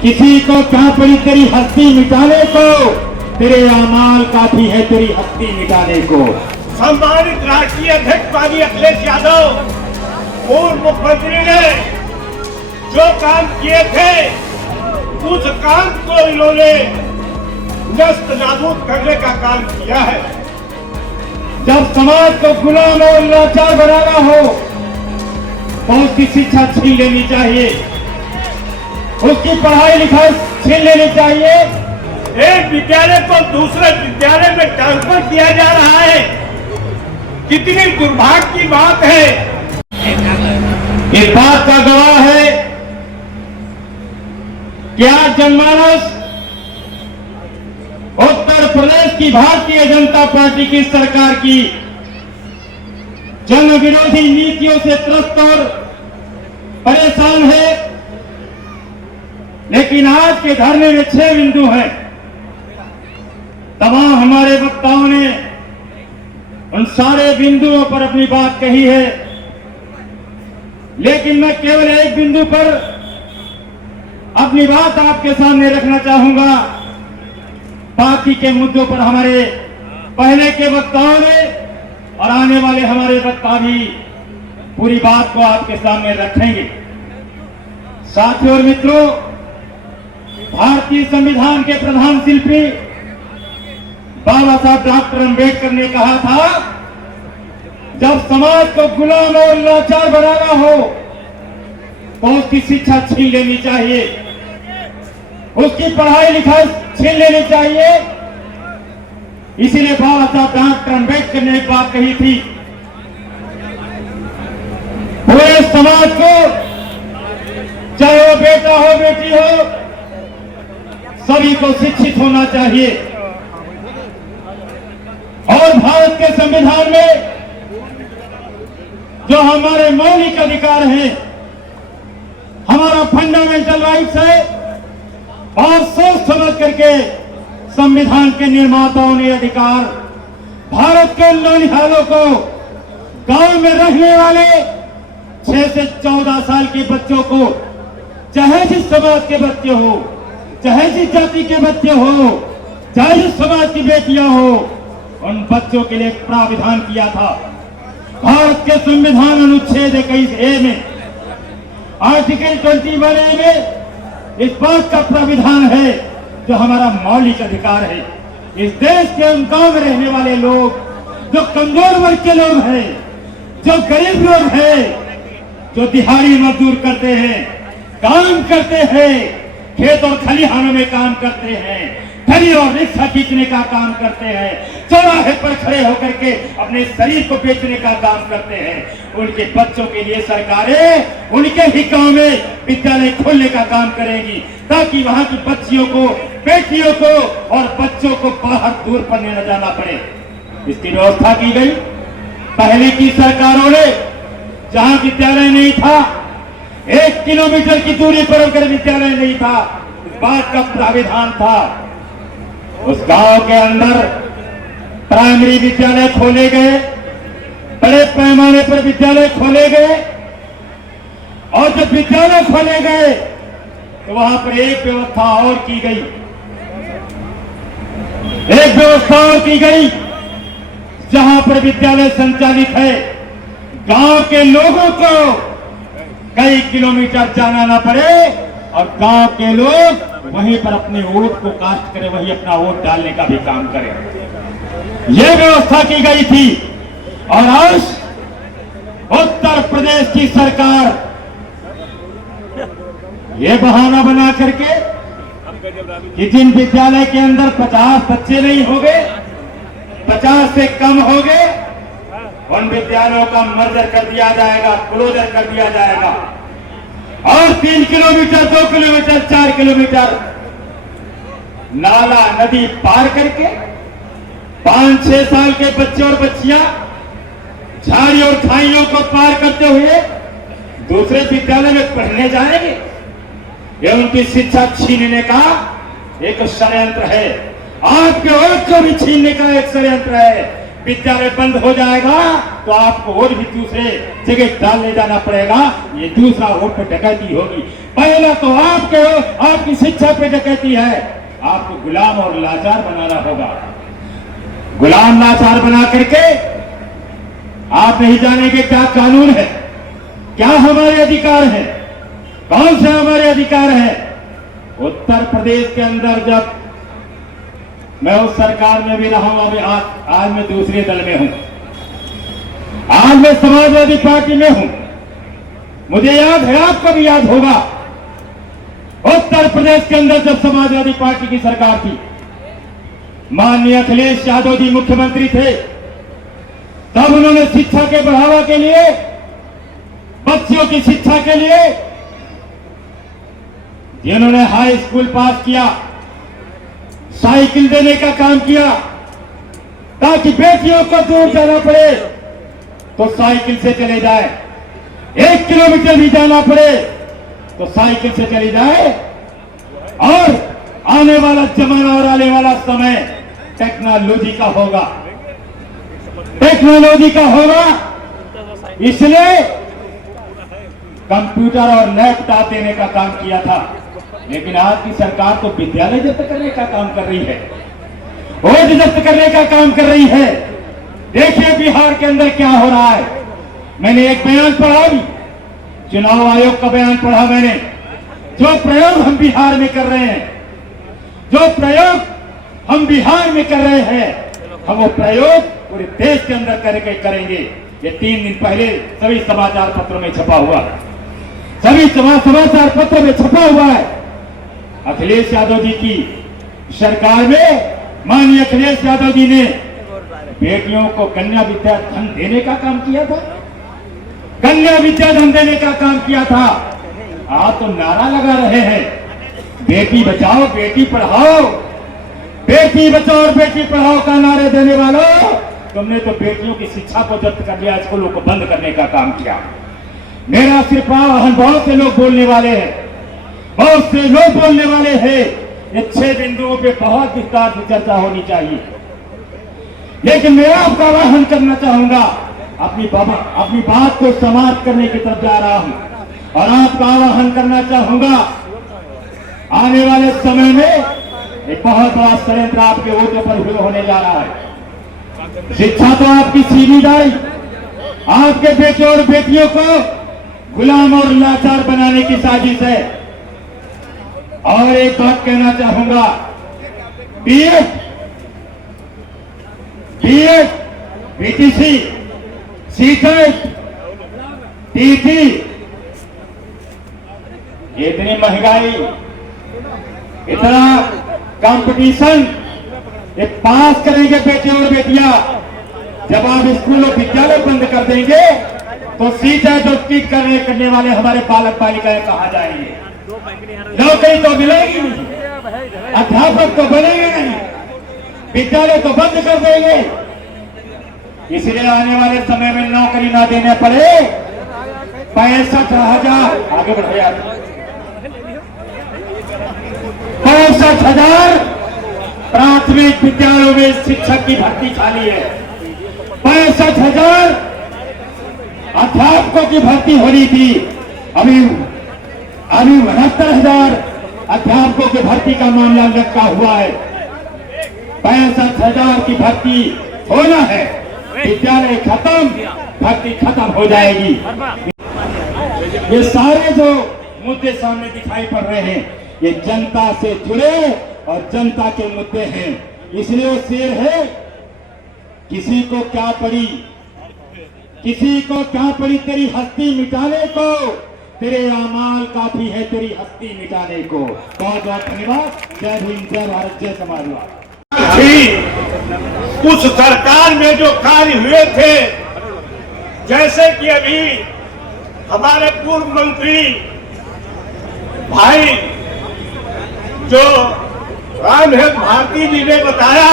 किसी को क्या पड़ी तेरी हस्ती मिटाने को, तेरे अमाल काफी है तेरी हस्ती मिटाने को। सम्मानित राष्ट्रीय अध्यक्ष माननीय अखिलेश यादव, पूर्व मुख्यमंत्री ने जो काम किए थे उस काम को इन्होंने नष्ट नाबूद करने का काम किया है। जब समाज को गुलाम और लाचार बनाना हो तो उसकी शिक्षा छीन लेनी चाहिए, उसकी पढ़ाई लिखाई छीन लेनी चाहिए। एक विद्यालय को दूसरे विद्यालय में ट्रांसफर किया जा रहा है, कितनी दुर्भाग्य की बात है। इस बात का गवाह है कि आज जनमानस उत्तर प्रदेश की भारतीय जनता पार्टी की सरकार की जन विरोधी नीतियों से त्रस्त और परेशान है। लेकिन आज के धरने में 6 बिंदु हैं। तमाम हमारे वक्ताओं ने उन सारे बिंदुओं पर अपनी बात कही है, लेकिन मैं केवल एक बिंदु पर अपनी बात आपके सामने रखना चाहूंगा। बाकी के मुद्दों पर हमारे पहले के वक्ताओं ने और आने वाले हमारे वक्ता भी पूरी बात को आपके सामने रखेंगे। साथियों और मित्रों, भारतीय संविधान के प्रधान शिल्पी बाबा साहब डॉक्टर अंबेडकर ने कहा था, जब समाज को गुलाम और लाचार बनाना हो तो उसकी शिक्षा छीन लेनी चाहिए, उसकी पढ़ाई लिखाई छीन लेनी चाहिए। इसीलिए बाबा साहब डॉक्टर अंबेडकर ने एक बात कही थी, पूरे समाज को, चाहे वो बेटा हो बेटी हो, सभी को शिक्षित होना चाहिए। और भारत के संविधान में जो हमारे मौलिक अधिकार हैं, हमारा फंडामेंटल राइट्स है, और सोच समझ करके संविधान के निर्माताओं ने अधिकार भारत के नौनिहालों को, गांव में रहने वाले 6 से 14 साल के बच्चों को, चाहे जिस समाज के बच्चे हो, चाहे जिस जाति के बच्चे हो, चाहे जिस समाज की बेटियां हो, उन बच्चों के लिए प्राविधान किया था। भारत के संविधान अनुच्छेद 21A में आर्टिकल 21A में इस बात का प्राविधान है, जो हमारा मौलिक अधिकार है। इस देश के उन गांव में रहने वाले लोग, जो कमजोर वर्ग के लोग हैं, जो गरीब लोग हैं, जो दिहाड़ी मजदूर करते हैं, काम करते हैं, खेत और खलिहानों में काम करते हैं, ठगी और रिक्शा खींचने का काम करते हैं, चौराहे पर खड़े होकर के अपने शरीर को बेचने का काम करते हैं, उनके बच्चों के लिए सरकारें उनके ही गांव में विद्यालय खोलने का काम करेंगी, ताकि वहां की बच्चियों को, बेटियों को और बच्चों को बाहर दूर पढ़ने न जाना पड़े। इसकी व्यवस्था की गई। पहले की सरकारों ने, जहां विद्यालय नहीं था, 1 किलोमीटर की दूरी पर अगर विद्यालय नहीं था, इस बात का प्राविधान था, उस गांव के अंदर प्राइमरी विद्यालय खोले गए, बड़े पैमाने पर विद्यालय खोले गए। और जब विद्यालय खोले गए तो वहां पर एक व्यवस्था और की गई, एक व्यवस्था और की गई, जहां पर विद्यालय संचालित है, गांव के लोगों को कई किलोमीटर जाना ना पड़े और गांव के लोग वहीं पर अपने वोट को कास्ट करें, वहीं अपना वोट डालने का भी काम करें। यह व्यवस्था की गई थी। और आज उत्तर प्रदेश की सरकार ये बहाना बना करके कि जिन विद्यालय के अंदर 50 बच्चे नहीं हो गए, 50 से कम हो गए, उन विद्यालयों का मर्जर कर दिया जाएगा, क्लोजर कर दिया जाएगा। और 3 किलोमीटर, 2 किलोमीटर, 4 किलोमीटर नाला नदी पार करके 5-6 साल के बच्चे और बच्चियां झाड़ी और खाइयों को पार करते हुए दूसरे विद्यालय में पढ़ने जाएंगे। यह उनकी शिक्षा छीनने का एक षड्यंत्र है। आपके वोट को भी छीनने का एक षड्यंत्र है। विद्यालय बंद हो जाएगा तो आपको और भी दूसरे जगह डालने जाना पड़ेगा। ये दूसरा वोट पर डकैती होगी। पहला तो आपकी शिक्षा पे डकैती है। आपको गुलाम और लाचार बनाना होगा। गुलाम लाचार बना करके आप नहीं जानेंगे क्या कानून है, क्या हमारे अधिकार है, कौन से हमारे अधिकार है। उत्तर प्रदेश के अंदर जब मैं उस सरकार में भी रहा हूं, अभी आज मैं दूसरे दल में हूं, आज मैं समाजवादी पार्टी में हूं। मुझे याद है, आपको भी याद होगा, उत्तर प्रदेश के अंदर जब समाजवादी पार्टी की सरकार थी, माननीय अखिलेश यादव जी मुख्यमंत्री थे, तब उन्होंने शिक्षा के बढ़ावा के लिए, बच्चियों की शिक्षा के लिए जिन्होंने हाई स्कूल पास किया, साइकिल देने का काम किया, ताकि बेटियों को दूर जाना पड़े तो साइकिल से चले जाए, 1 किलोमीटर भी जाना पड़े तो साइकिल से चली जाए। और आने वाला जमाना और आने वाला समय टेक्नोलॉजी का होगा, टेक्नोलॉजी का होगा। इसलिए कंप्यूटर और लैपटॉप देने का काम किया था। लेकिन आज की सरकार तो विद्यालय जब्त करने का काम कर रही है, वोट जब्त करने का काम कर रही है। देखिए बिहार के अंदर क्या हो रहा है। मैंने एक बयान पढ़ा भी, चुनाव आयोग का बयान पढ़ा मैंने। जो प्रयोग हम बिहार में कर रहे हैं, जो प्रयोग हम बिहार में कर रहे हैं, हम वो प्रयोग पूरे देश के अंदर करके करेंगे। ये 3 दिन पहले सभी समाचार पत्रों में छपा हुआ, सभी समाचार पत्रों में छपा हुआ है। अखिलेश यादव जी की सरकार में माननीय अखिलेश यादव जी ने बेटियों को कन्या विद्या धन देने का काम किया था, कन्या विद्या धन देने का काम किया था। आप तो नारा लगा रहे हैं, बेटी बचाओ बेटी पढ़ाओ, बेटी बचाओ और बेटी पढ़ाओ का नारे देने वालों, तुमने तो बेटियों की शिक्षा को जब्त कर लिया, स्कूलों को बंद करने का काम किया। मेरा सिर्फ आह्वान, बहुत से लोग बोलने वाले हैं, बहुत से लोग बोलने वाले हैं। ये 6 बिंदुओं पे बहुत विस्तार से चर्चा होनी चाहिए, लेकिन मैं आपका आह्वान करना चाहूंगा, अपनी बात को समाप्त करने की तरफ जा रहा हूं और आपका आह्वान करना चाहूंगा, आने वाले समय में एक बहुत बड़ा षड्यंत्र आपके वोटों पर शुरू होने जा रहा है। शिक्षा तो आपकी सीधी दाई, आपके बेटे और बेटियों को गुलाम और लाचार बनाने की साजिश है। और एक बात कहना चाहूंगा, बीएड, बीटीसी, सीटेट, टीटी, इतनी महंगाई, इतना कंपटीशन, ये पास करेंगे बेटे और बेटियां। जब आप स्कूल और विद्यालय बंद कर देंगे तो सीटेट और टीट करने वाले हमारे बालक बालिकाएं कहां जाएंगे? नौकरी तो मिलेगी नहीं, अध्यापक तो बनेंगे नहीं, विद्यालय तो बंद कर देंगे। इसलिए आने वाले समय में नौकरी ना देने पड़े 65,000, आगे बढ़ो यार, 65,000 प्राथमिक विद्यालयों में शिक्षक की भर्ती खाली है। 65,000 अध्यापकों की भर्ती होनी थी, अभी 69,000 अध्यापकों की भर्ती का मामला लटका हुआ है। 65,000 की भर्ती होना है, विद्यालय खत्म, भर्ती खत्म हो जाएगी। ये सारे जो मुद्दे सामने दिखाई पड़ रहे हैं, ये जनता से जुड़े और जनता के मुद्दे हैं। इसलिए वो शेर है, किसी को क्या पड़ी, किसी को क्या पड़ी तेरी हस्ती मिटाने को, तेरे अमाल काफी है तेरी हस्ती मिटाने को। बहुत बहुत धन्यवाद। जय हिंद, जय भारत, जय समाजवाद। उस सरकार में जो कार्य हुए थे, जैसे कि अभी हमारे पूर्व मंत्री भाई जो रामहेत भारती जी ने बताया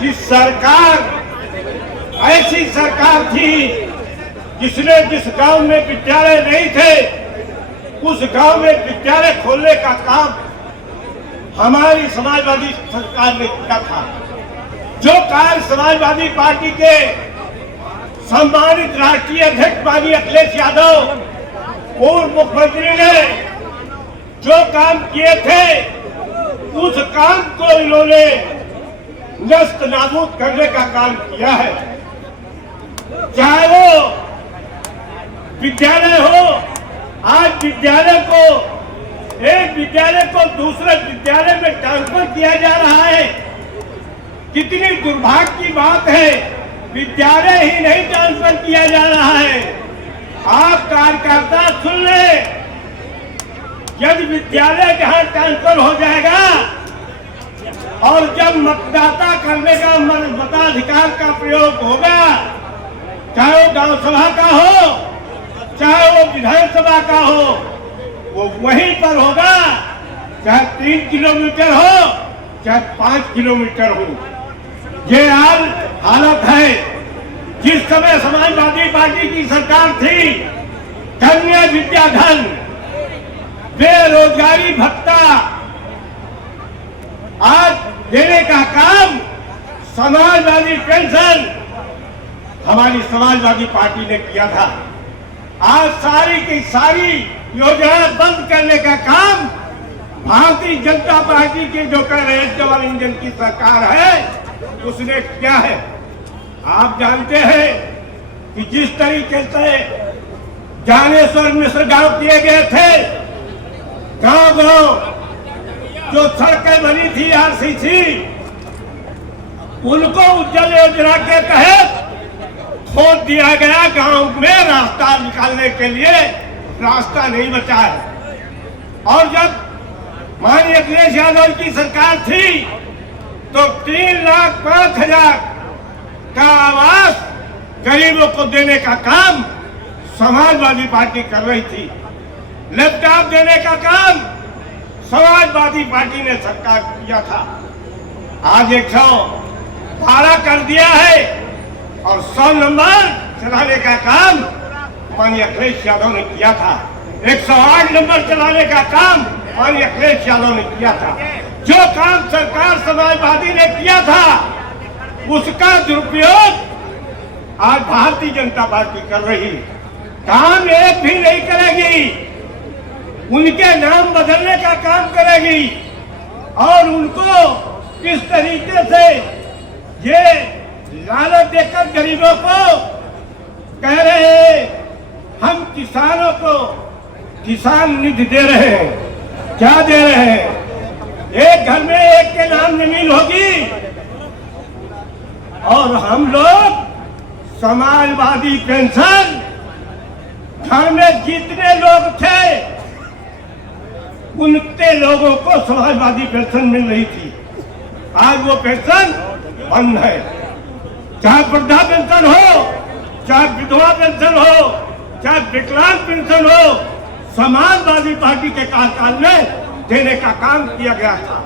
कि सरकार ऐसी सरकार थी जिसने जिस गांव में विद्यालय नहीं थे उस गांव में विद्यालय खोलने का काम हमारी समाजवादी सरकार ने किया था। जो कार्य समाजवादी पार्टी के सम्मानित राष्ट्रीय अध्यक्ष माननीय अखिलेश यादव पूर्व मुख्यमंत्री ने जो काम किए थे उस काम को इन्होंने नष्ट नाबूद करने का काम किया है। चाहे वो विद्यालय हो, आज विद्यालय को, एक विद्यालय को दूसरे विद्यालय में ट्रांसफर किया जा रहा है। कितनी दुर्भाग्य की बात है, विद्यालय ही नहीं ट्रांसफर किया जा रहा है। आप कार्यकर्ता सुन ले, यदि विद्यालय जहां ट्रांसफर हो जाएगा और जब मतदाता करने का मताधिकार का प्रयोग होगा, चाहे वो गांव सभा का हो, चाहे वो विधानसभा का हो, वो वहीं पर होगा, चाहे 3 किलोमीटर हो, चाहे 5 किलोमीटर हो। ये हालत है। जिस समय समाजवादी पार्टी की सरकार थी, कन्या विद्याधन, बेरोजगारी भत्ता आज देने का काम, समाजवादी पेंशन हमारी समाजवादी पार्टी ने किया था। आज सारी की सारी योजना बंद करने का काम भारतीय जनता पार्टी के जो कर रहे डबल इंजन की सरकार है उसने किया है। आप जानते हैं कि जिस तरीके से ज्ञानेश्वर मिश्र गांव किए गए थे, गांव गांव जो सड़कें बनी थी आरसीसी, उनको उज्जवल योजना के तहत खोद दिया गया। गांव में रास्ता निकालने के लिए रास्ता नहीं बचा है। और जब माननीय अखिलेश यादव की सरकार थी तो 3,05,000 का आवास गरीबों को देने का काम समाजवादी पार्टी कर रही थी। लैपटॉप देने का काम समाजवादी पार्टी ने सरकार किया था। आज 112 कर दिया है और 100 नंबर चलाने का काम माननीय अखिलेश यादव ने किया था। 108 नंबर चलाने का काम माननीय अखिलेश यादव ने किया था। जो काम सरकार समाजवादी ने किया था उसका दुरुपयोग आज भारतीय जनता पार्टी कर रही। काम एक भी नहीं करेगी, उनके नाम बदलने का काम करेगी और उनको किस तरीके से ये लालच देकर गरीबों को कह रहे हैं हम किसानों को किसान निधि दे रहे हैं। क्या दे रहे हैं? एक घर में एक के नाम जमीन होगी और हम लोग समाजवादी पेंशन, घर में जितने लोग थे उनके लोगों को समाजवादी पेंशन मिल रही थी। आज वो पेंशन बंद है। चाहे वृद्धा पेंशन हो, चाहे विधवा पेंशन हो, चाहे विकलांग पेंशन हो, समाजवादी पार्टी के कार्यकाल में देने का काम किया गया था।